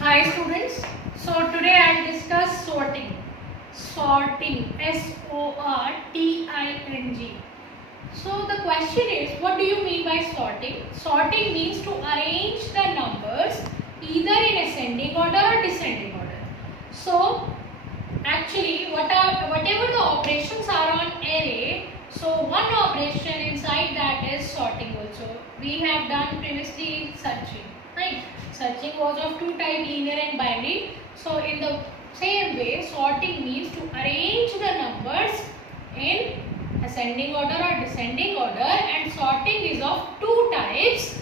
Hi students. So today I will discuss sorting. Sorting. S-O-R-T-I-N-G. So the question is, what do you mean by sorting? Sorting means to arrange the numbers either in ascending order or descending order. So actually whatever the operations are on array, so one operation inside that is sorting also. We have done previously searching, right? Searching was of two types, linear and binary. So in the same way, sorting means to arrange the numbers in ascending order or descending order, and sorting is of two types,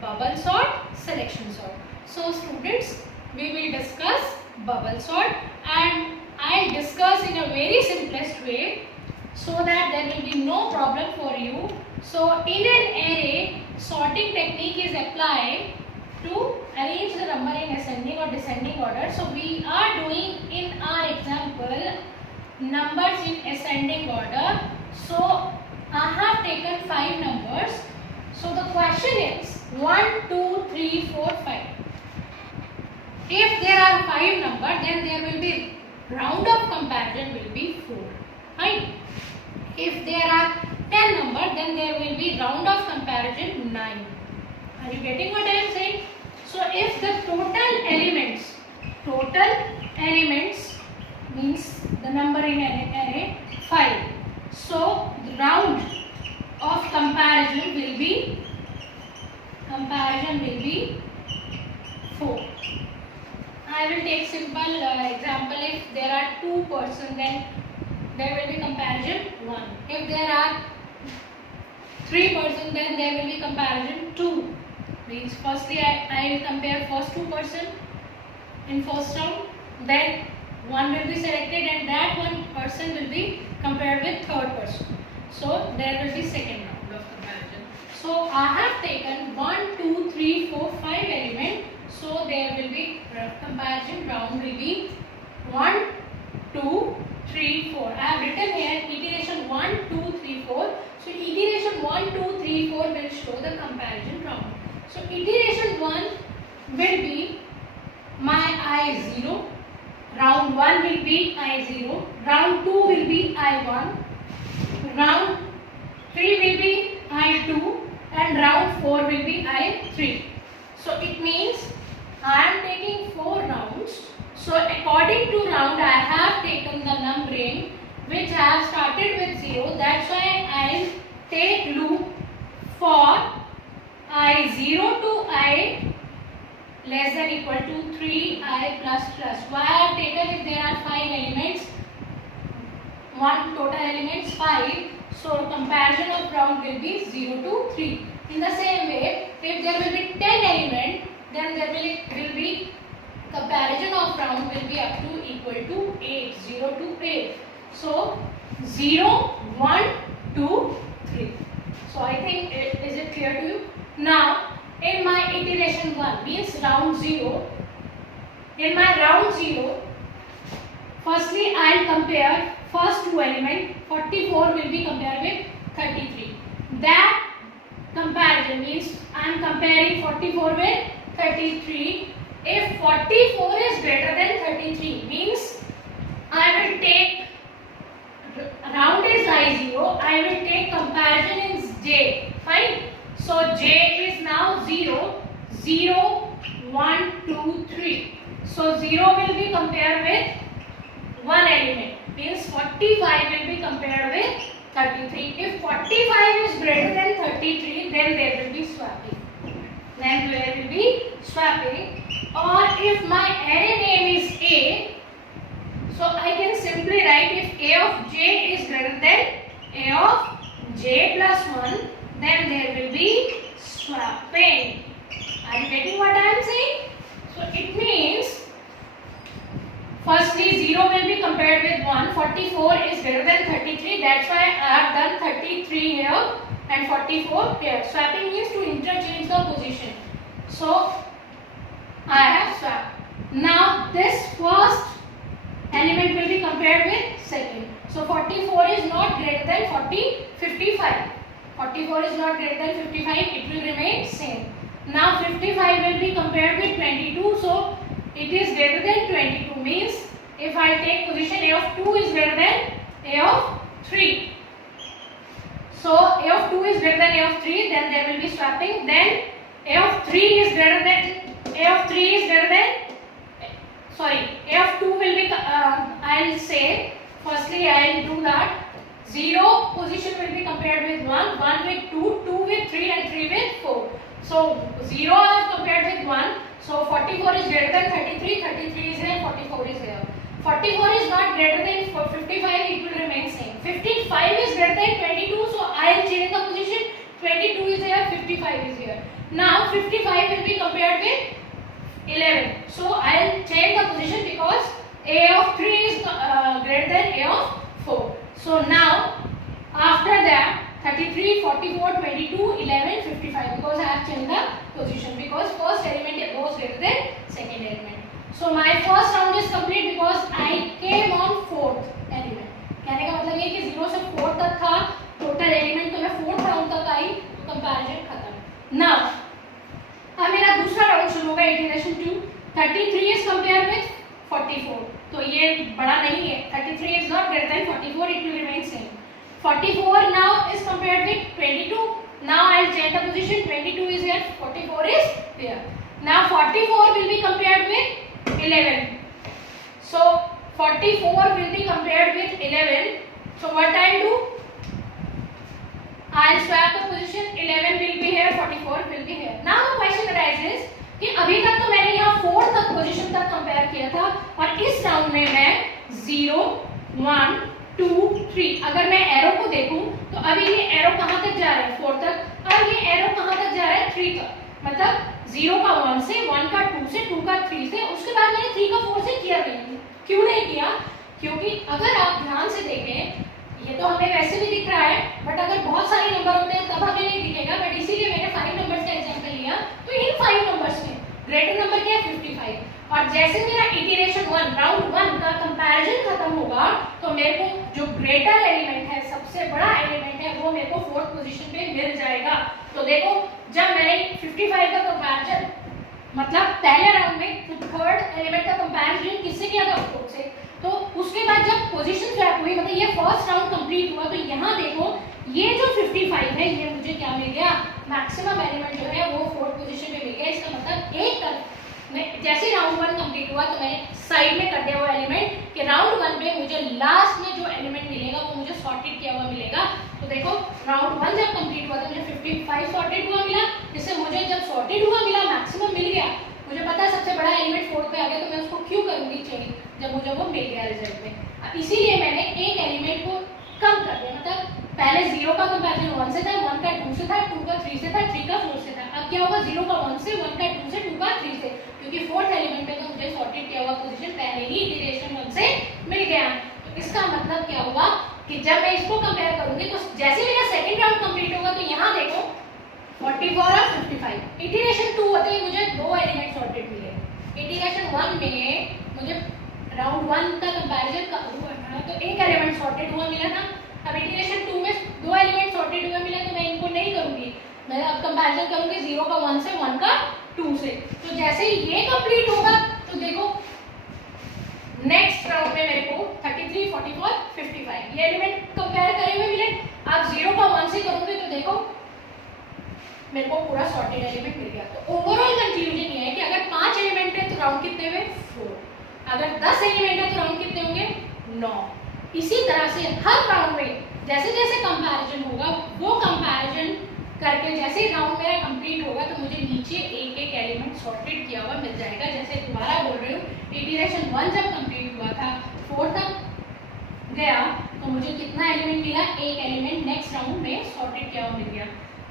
bubble sort, selection sort. So students, we will discuss bubble sort, and I'll discuss in a very simplest way so that there will be no problem for you. So in an array, sorting technique is applied to arrange the number in ascending or descending order. So we are doing in our example numbers in ascending order. So I have taken 5 numbers. So the question is 1, 2, 3, 4, 5. If there are 5 numbers, then there will be round of comparison will be 4, right? If there are 10 numbers, then there will be round of comparison 9. Are you getting what I am saying? So if the total elements means the number in an array 5. So the round of comparison will be 4. I will take simple example. If there are 2 persons, then there will be comparison 1. If there are 3 persons, then there will be comparison 2. Means firstly I will compare first 2 persons in first round, then one will be selected and that one person will be compared with third person. So there will be second round of comparison. So I have taken 1, 2, 3, 4, 5 elements. So there will be comparison round will be 1, 2, 3, 4. I have written here iteration 1, 2, 3, 4. So iteration 1, 2, 3, 4 will show the comparison round. So iteration 1 will be my I0, round 1 will be I0, round 2 will be I1, round 3 will be I2 and round 4 will be I3. So it means I am taking 4 rounds. So according to round I have taken the numbering which I have started with 0. That's why I will take loop for I0 to I less than equal to 3I plus plus. Why I have taken if there are 5 elements, one total elements 5. So comparison of round will be 0 to 3. In the same way, if there will be 10 elements, then there will be comparison of round will be up to equal to 8, 0 to 8. So 0, 1, 2, 3. So I think is it clear to you? Now in my iteration 1 means round 0. In my round 0, firstly I will compare first 2 elements. 44 will be compared with 33. That comparison means I am comparing 44 with 33. If 44 is greater than 33 means I will take round is I0. I will take comparison in J. Fine. So J is now 0, 0, 1, 2, 3. So 0 will be compared with 1 element. Means 45 will be compared with 33. If 45 is greater than 33, then there will be swapping. Or if my array name is A, so I can simply write if A of J is greater than A of J plus 1, then there will be swapping. Are you getting what I am saying? So it means firstly 0 will be compared with 1. 44 is greater than 33. That's why I have done 33 here and 44 here. Swapping means to interchange the position. So I have swapped. Now this first element will be compared with second. So 44 is not greater than 55. 44 is not greater than 55. It will remain same. Now 55 will be compared with 22. So it is greater than 22 means if I take position A of 2 is greater than A of 3. So A of 2 is greater than A of 3, then there will be swapping. Then A of 3 is greater than A of 3 is greater than A of 2 will be I'll say firstly I'll do that 0 position will be compared with 1, 1 with 2, 2 with 3 and 3 with 4. So 0 I have compared with 1. So 44 is greater than 33, 33 is here, 44 is here. 44 is not greater than 55, it will remain same. 55 is greater than 22, so I'll change the position. 22 is here, 55 is here. Now 55 will be compared with 11. So I'll change the position because A of 3 is greater than A of 4. So now after that 33, 44, 22, 11, 55 because I have changed the position because first element goes greater than second element. So my first round is complete because I came on fourth element. कहने का मतलब ये कि 0 से 4 तक था total element, तो मैं फोर्थ राउंड तक आई तो कंपैरिजन खत्म. नाउ अब मेरा दूसरा राउंड शुरू होगा इटरेशन 2. 33 इज कंपेयर विद 44, तो ये बड़ा नहीं है. 33 is not greater than 44, it will remain same. 44 now is compared with 22. Now I'll change the position. 22 is here, 44 is there. Now 44 will be compared with 11. So 44 will be compared with 11. So what I'll do? I'll swap the position. 11 will be here, 44 will be here. Now the question arises कि अभी तक तो मैंने यहाँ 4 तक position तक compare किया था और इस राउंड में मैं 0, 1, 2, 3 अगर मैं एरो को देखूं तो अभी ये एरो कहां तक जा रहा है 4 तक और ये एरो कहां तक जा रहा है 3 तक. मतलब 0 का 1 से, 1 का 2 से, 2 का 3 से, उसके बाद मैंने 3 का 4 से किया नहीं. क्यों नहीं किया? क्योंकि अगर आप ध्यान से देखें ये तो हमें वैसे भी दिख रहा है बट अगर बहुत सारे नंबर होते हैं तब हमें नहीं दिखेगा. बट इसीलिए मैंने 5 नंबर्स का एग्जांपल लिया. तो इन 5 नंबर्स में ग्रेटर नंबर क्या है 55. और जैसे मेरा इटरेशन 1 राउंड 1 का कंपैरिजन खत्म होगा तो मेरे को जो ग्रेटर एलिमेंट है, सबसे बड़ा एलिमेंट है, वो मेरे को फोर्थ पोजीशन पे मिल जाएगा. तो देखो जब मैंने 55 का कंपैरिजन मतलब पहले राउंड में थर्ड एलिमेंट का कंपैरिजन किससे किया था फोर्थ से, तो उसके बाद जब पोजीशन स्वैप हुई मतलब ये फर्स्ट राउंड कंप्लीट हुआ तो यहाँ देखो ये जो 55 है ये मुझे क्या मिल गया, मैक्सिमम एलिमेंट जो है वो फोर्थ पोजीशन पे मिल गया. इसका मतलब एक तरफ जैसे राउंड 1 कंप्लीट हुआ तो मैंने साइड में कर दिया वो एलिमेंट कि राउंड 1 में मुझे लास्ट में जो एलिमेंट मिलेगा वो मुझे सॉर्टेड किया हुआ मिलेगा. तो देखो राउंड 1 जब कंप्लीट हुआ तो मुझे 55 सॉर्टेड हुआ मिला, जिससे मुझे जब सॉर्टेड हुआ मिला मैक्सिमम मिल गया. मुझे पता है सबसे बड़ा एलिमेंट फोर्थ पे आ गया तो मैं उसको क्यों करूंगी चेंज जब मुझे वो मिल गया रिजल्ट में. अब इसीलिए मैंने एक एलिमेंट को कम कर दिया. मतलब पहले 0 का कंपैरिजन 1 से था, 1 का 2 से था, 2 का 3 से था, 3 का 4 से था. अब क्या होगा 0 का 1 से, 1 का 2 से, 2 का 3 से, क्योंकि फोर्थ एलिमेंट पे तो मुझे सॉर्टेड किया हुआ पोजीशन पहले ही इटरेशन 1 से मिल गया. तो इसका मतलब क्या हुआ कि जब मैं इसको कंपेयर करूंगी तो जैसे मेरा सेकंड राउंड कंप्लीट होगा तो यहाँ देखो 44 और 55. इटरेशन 2 होते ही मुझे 2 एलिमेंट सॉर्टेड मिले. इटरेशन 1 में मुझे राउंड 1 का कंपैरिजन हुआ था तो एक एलिमेंट सॉर्टेड हुआ मिला था. अब इटरेशन 2 में 2 एलिमेंट सॉर्टेड हुआ मिला तो मैं इनको नहीं करूंगी, मैं अब कंपैरिजन करूंगी 0 का 1 से, 1 का 2 से. तो जैसे ही ये कंप्लीट होगा तो देखो नेक्स्ट राउंड में मेरे को 33, 44, 55 ये एलिमेंट कंपेयर करे हुए मिले. अब 0 का 1 से करूंगी तो देखो मेरे को पूरा सॉर्टेड एलिमेंट मिल गया. तो ओवरऑल कंक्लूजन ये है कि अगर 5 एलिमेंट है तो राउंड कितने हुए 4, अगर 10 एलिमेंट है तो राउंड कितने होंगे 9. इसी तरह से हर राउंड में जैसे जैसे कंपैरिजन होगा वो कंपैरिजन करके जैसे राउंड मेरा कंप्लीट होगा तो मुझे नीचे एक एक एलिमेंट सॉर्टेड किया हुआ मिल जाएगा. जैसे दोबारा बोल रही हूँ इटरेशन 1 जब कंप्लीट हुआ था 4 तक गया तो मुझे कितना एलिमेंट मिला, एक एलिमेंट नेक्स्ट राउंड में सॉर्टेड किया हुआ मिल गया.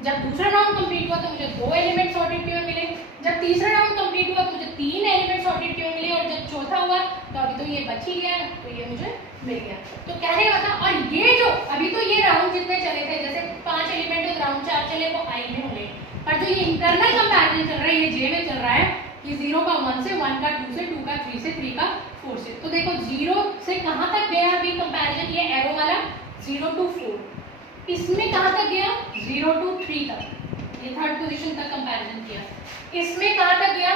जब दूसरा राउंड कंप्लीट हुआ तो मुझे 2 एलिमेंट सॉर्टेड किए हुए मिले. जब तीसरा राउंड कंप्लीट हुआ तो मुझे 3 एलिमेंट सॉर्टेड किए हुए मिले और जब चौथा हुआ तो अभी तो ये बच ही गया तो ये मुझे मिल गया. तो कहने का था और ये जो अभी तो ये राउंड जितने चले थे जैसे 5 एलिमेंट है राउंड 4 चले तो आई में होंगे, पर जो ये इंटरनल कंपैरिजन चल रहा है ये जे में चल रहा है कि 0 का 1 से, 1 का 2 से, 2 का 3 से, 3 का 4 से. तो देखो 0 से कहाँ तक गया अभी कंपैरिजन, ये एरो वाला 0 to 4. इसमें कहाँ तक गया 0 to 3 तक, ये थर्ड पोजीशन तक कंपैरिजन किया. इसमें कहाँ तक गया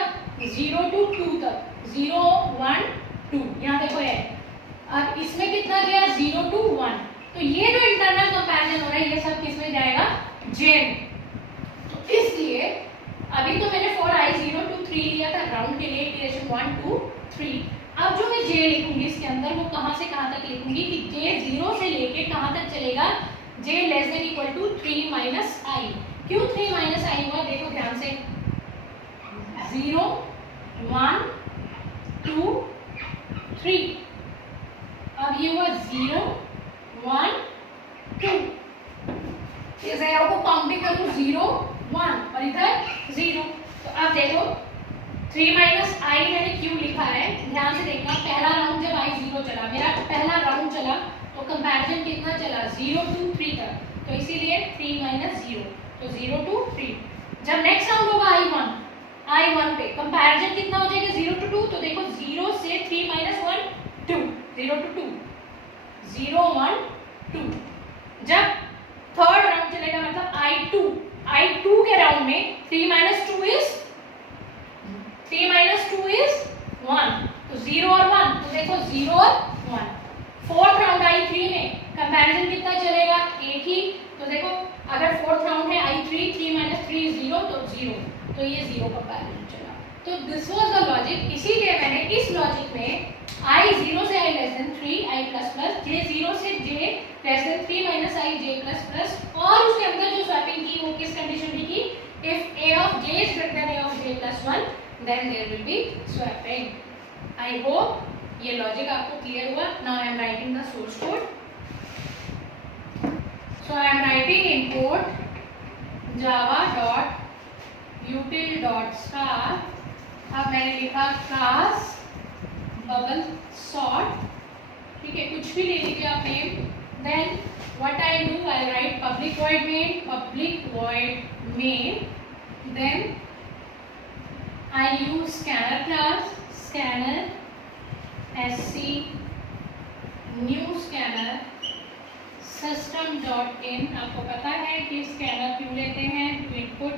0 to 2 तक, 0 1 2, यहाँ देखो है। अब इसमें कितना गया 0 2 1, तो ये जो इंटरनल कंपैरिजन हो रहा है ये सब किस में जाएगा, जे में। तो इसलिए अभी तो मैंने फॉर i 0 to 3 लिया था राउंड के लिए, इटरेशन 1 2 3। अब जो मैं j लिखूंगी इसके अंदर वो कहां से कहां तक लिखूंगी कि j 0 से लेके कहां तक चलेगा, j less than equal to 3 minus i। क्यों 3 माइनस i हुआ, देखो ध्यान से, 0 1 2 3, अब ये हुआ 0 1 2, इस एरो को काउंटिंग करूं 0 1 और इधर 0। तो अब देखो 3 माइनस आई मैंने क्यों लिखा है, ध्यान से देखना। पहला राउंड जब i 0 चला, मेरा पहला राउंड चला तो कंपैरिजन कितना चला 0 to 3 तक, तो इसीलिए 3 माइनस 0, तो 0 to 3। जब नेक्स्ट राउंड होगा i 1 पे कंपैरिजन कितना हो जाएगा 0 to 2, तो देखो 0 से 3 माइनस 1 2, 0 to 2 0 1 2। जब थर्ड राउंड चलेगा मतलब i2 के राउंड में 3 माइनस 2 इज 1, तो 0 और 1, तो देखो 0 और 1। फोर्थ राउंड i3 में कंपैरिजन कितना चलेगा, एक ही, तो देखो अगर फोर्थ राउंड है i3 3 माइनस 3 इज 0, तो 0, तो ये 0 कंपैरिजन चला। तो दिस वाज द लॉजिक, इसीलिए मैंने इस लॉजिक में i 0 से i less then 3 i plus plus, j 0 से j less then 3 minus i j plus plus, और उसके अंदर जो स्वैपिंग की वो किस कंडीशन में की, if a of j is greater than a of j plus 1 then there will be swapping। I hope ये लॉजिक आपको क्लियर हुआ। Now I am writing the source code। So I am writing import java dot util dot star। अब मैंने लिखा class bubble sort, ठीक है, कुछ भी ले लीजिए आप name. Then what I do, I write public void main, then I use scanner class, scanner sc new scanner system dot in। आपको पता है कि स्कैनर क्यों लेते हैं, to input,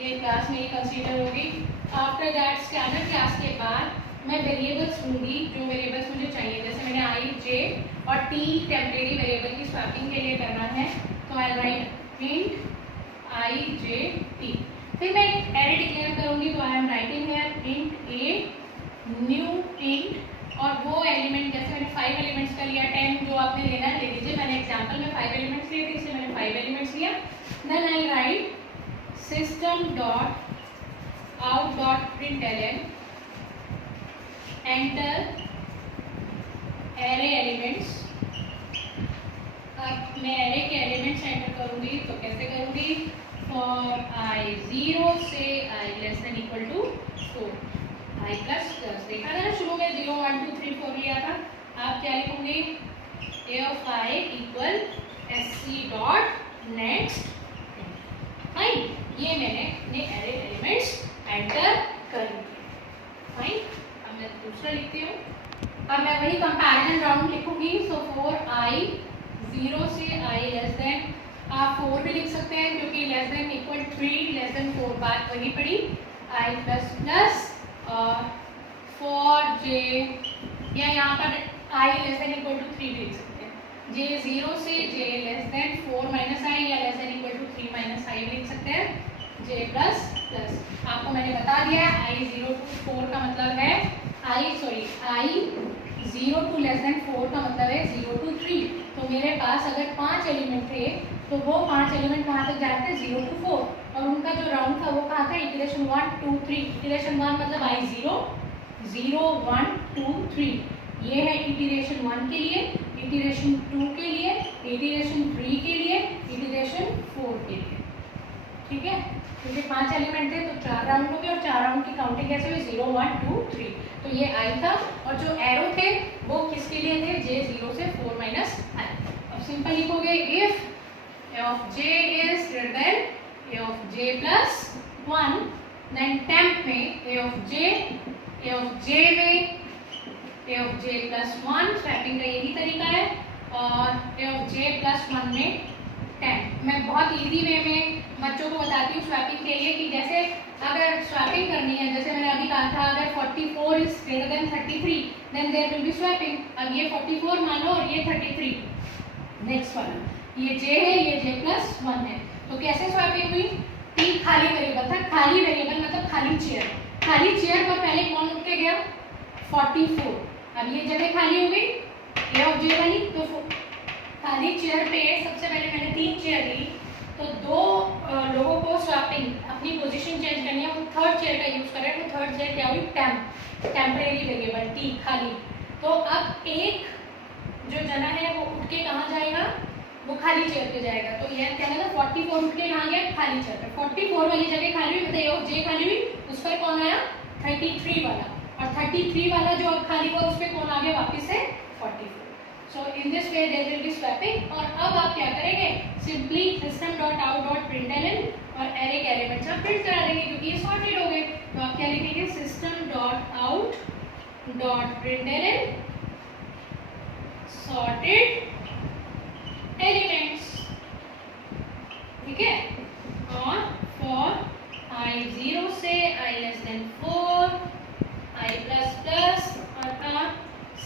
ये क्लास में कंसीडर होगी। आफ्टर दैट स्कैनर क्लास के बाद मैं वेरिएबल्स लूंगी, जो वेरिएबल्स मुझे चाहिए, जैसे मैंने i j और t टेम्परेरी वेरिएबल की स्वैपिंग के लिए करना है, तो I write int i j t। फिर मैं एक एरे डिक्लेयर करूंगी, तो I am writing here int a new int, और वो एलिमेंट, जैसे मैंने 5 एलिमेंट्स का लिया, 10 जो आपने लेना है ले लीजिए। मैंने एग्जांपल में 5 एलिमेंट्स लिए थे, इसलिए मैंने 5 एलिमेंट्स लिया। Then I write system dot out dot println enter array elements. अब मैं एरे के एलिमेंट्स एंटर करूंगी, तो कैसे करूंगी, फॉर i 0 से i less than equal to 4, i plus plus, देखा था ना शुरू में 0 1 2 3 4 लिया था। आप क्या लिखोगे, a of i equal sc dot next, fine. ये मैंने अपने एरे एलिमेंट्स एंटर कर दिए, फाइन। अब मैं दूसरा लिखती हूँ। अब मैं वही कंपैरिजन राउंड लिखूंगी, सो फॉर i 0 से i लेस देन, आप 4 भी लिख सकते हैं क्योंकि less than equal 3 less than 4 बात वही पड़ी, i प्लस प्लस, और फॉर j, या यहाँ पर i less than equal to 3 भी लिख सकते हैं, j 0 से j less than 4 minus i या less than equal to 3 minus i भी लिख सकते हैं, j प्लस प्लस। आपको मैंने बता दिया है i 0 to 4 का मतलब है i 0 to लेस देन 4 का मतलब है 0 to 3। तो मेरे पास अगर 5 एलिमेंट थे तो वो 5 एलिमेंट कहाँ तक जाते हैं, 0 to 4, और उनका जो राउंड था वो कहाँ था, इटरेशन 1 2 3। इटरेशन 1 मतलब i 0 0 1 2 3, ये है इटरेशन 1 के लिए, इटरेशन 2 के लिए, इटरेशन 3 के लिए, इटरेशन 4 के लिए, ठीक है। क्योंकि 5 एलिमेंट थे तो 4 राउंड हो गए, और 4 राउंड की काउंटिंग कैसे हुई, 0 1 2 3। तो ये i था, और जो एरो थे वो किसके लिए थे, j 0 से 4 माइनस i। अब सिंपल लिखोगे, if a of j is greater than a of j plus 1, then temp में a of j में a of j plus 1, swapping का यही तरीका है, और a of j plus 1 में temp। मैं बहुत इजी वे में बच्चों को बताती हूँ स्वैपिंग के लिए, कि जैसे अगर स्वैपिंग करनी है, जैसे मैंने अभी कहा था, अगर 44 is greater than 33 then there will be swapping. अब ये 44 मान लो और ये 33। नेक्स्ट वाला ये j है, ये j+1 है, तो कैसे स्वैपिंग हुई? t खाली वेरिएबल था, खाली वेरिएबल मतलब खाली चेयर, खाली चेयर पर पहले कौन उठ के गया? 44। अब ये जगह खाली हो गई a ऑफ j वाली, तो खाली चेयर पे सबसे पहले मैंने 3 चेयर ली, तो 2 लोगों को स्वैपिंग अपनी पोजीशन चेंज करनी है, वो थर्ड चेयर का यूज करें, तो थर्ड चेयर क्या हुई? टेम्परेरी वेरिएबल t खाली। तो अब एक जो जना है वो उठ के कहाँ जाएगा? वो खाली चेयर पे जाएगा। तो यह क्या है, 44 उठ के कहाँ गया? खाली चेयर पे। 44 वाली जगह खाली हुई, बताइए ऑफ j खाली हुई, उस पर कौन आया? 33 वाला, और 33 वाला जो अब खाली हुआ उस पर कौन आ गया वापिस से? 44। So in this way there will be swapping। और अब आप क्या करेंगे? सिंपली system.out.println और array के एलिमेंट्स आप प्रिंट करा देंगे, क्योंकि ये सॉर्टेड हो गए। तो आप क्या लिखेंगे? system.out.println sorted elements, ठीक है। और for I 0 से I less than 4, I plus plus, और आप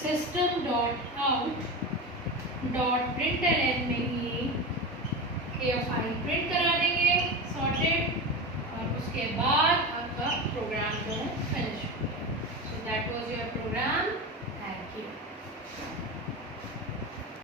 system.out.println में ही a of I प्रिंट करा देंगे सॉर्टेड